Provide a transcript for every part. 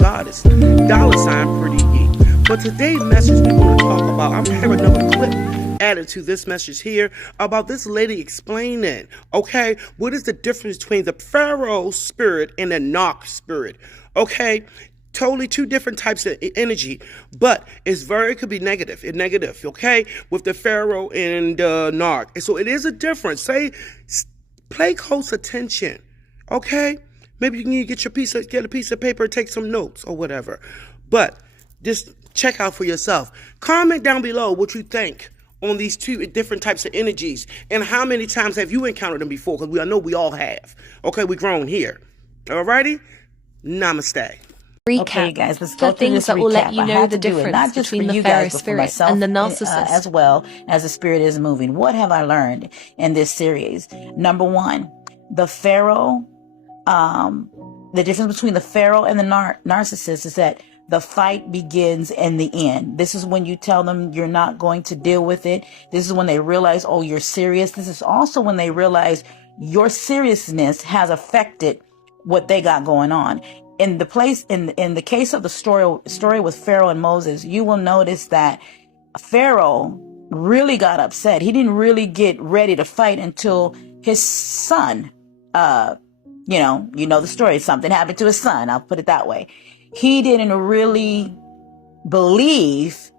goddess. Dollar sign pretty E. But today's message we want to talk about, I'm having another clip added to this message here about this lady explaining, okay, what is the difference between the Pharaoh spirit and the NARC spirit, okay? Totally two different types of energy, but it could be negative and negative, okay, with the Pharaoh and NARC. And so it is a difference. Pay close attention, okay? Maybe you can get a piece of paper, take some notes or whatever. But just check out for yourself. Comment down below what you think on these two different types of energies and how many times have you encountered them before, because I know we all have. Okay, we're grown here. Alrighty? Namaste. Recap. Okay, guys, let's go the through this things that will recap. let you I know had the to do it, difference not just for between the you Pharaoh guys, but for spirit myself and the narcissist. as well as the spirit is moving. What have I learned in this series? Number one, the Pharaoh, the difference between the Pharaoh and the narcissist is that the fight begins in the end. This is when you tell them you're not going to deal with it. This is when they realize, oh, you're serious. This is also when they realize your seriousness has affected what they got going on. In the case of the story with Pharaoh and Moses, you will notice that Pharaoh really got upset. He didn't really get ready to fight until his son, you know the story. Something happened to his son. I'll put it that way. He didn't really believe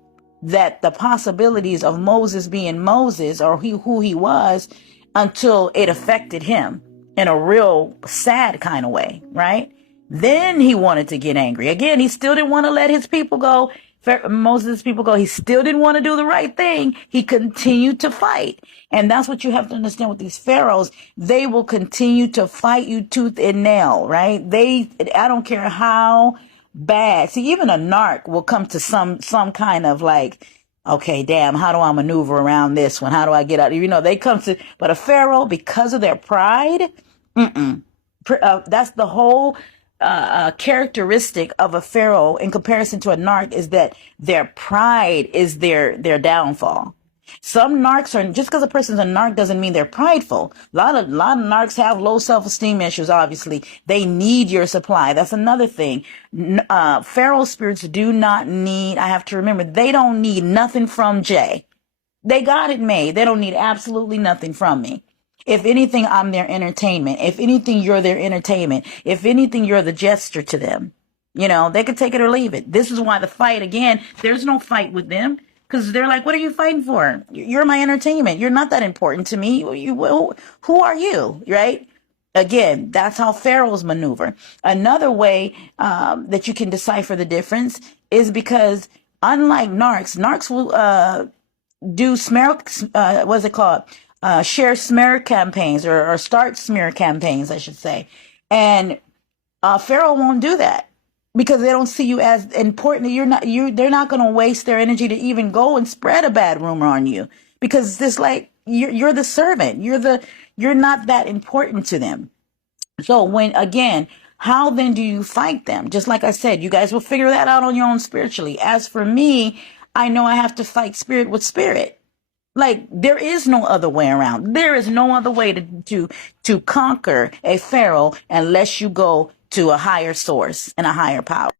that the possibilities of Moses being Moses or who he was until it affected him in a real sad kind of way, right? Then he wanted to get angry. Again, he still didn't want to let his people go, Moses' people go. He still didn't want to do the right thing. He continued to fight. And that's what you have to understand with these pharaohs. They will continue to fight you tooth and nail, right? I don't care how bad. See, even a narc will come to some kind of like, okay, damn, how do I maneuver around this one? How do I get out? They come to, but a pharaoh, because of their pride, that's the whole characteristic of a pharaoh in comparison to a narc, is that their pride is their downfall. Some narcs are, just because a person's a narc doesn't mean they're prideful. A lot of narcs have low self-esteem issues, obviously. They need your supply. That's another thing. Pharaoh spirits do not need, I have to remember, they don't need nothing from Jay. They got it made. They don't need absolutely nothing from me. If anything, I'm their entertainment. If anything, you're their entertainment. If anything, you're the gesture to them. They can take it or leave it. This is why the fight, again, there's no fight with them. Because they're like, what are you fighting for? You're my entertainment. You're not that important to me. Who are you, right? Again, that's how pharaohs maneuver. Another way that you can decipher the difference is because, unlike narcs will do smear, what's it called? Share smear campaigns or start smear campaigns, I should say. And Pharaoh won't do that, because they don't see you as important. They're not going to waste their energy to even go and spread a bad rumor on you, because it's like you're the servant. You're not that important to them. So how then do you fight them? Just like I said, you guys will figure that out on your own spiritually. As for me, I know I have to fight spirit with spirit. Like, there is no other way around. There is no other way to conquer a pharaoh unless you go to a higher source and a higher power.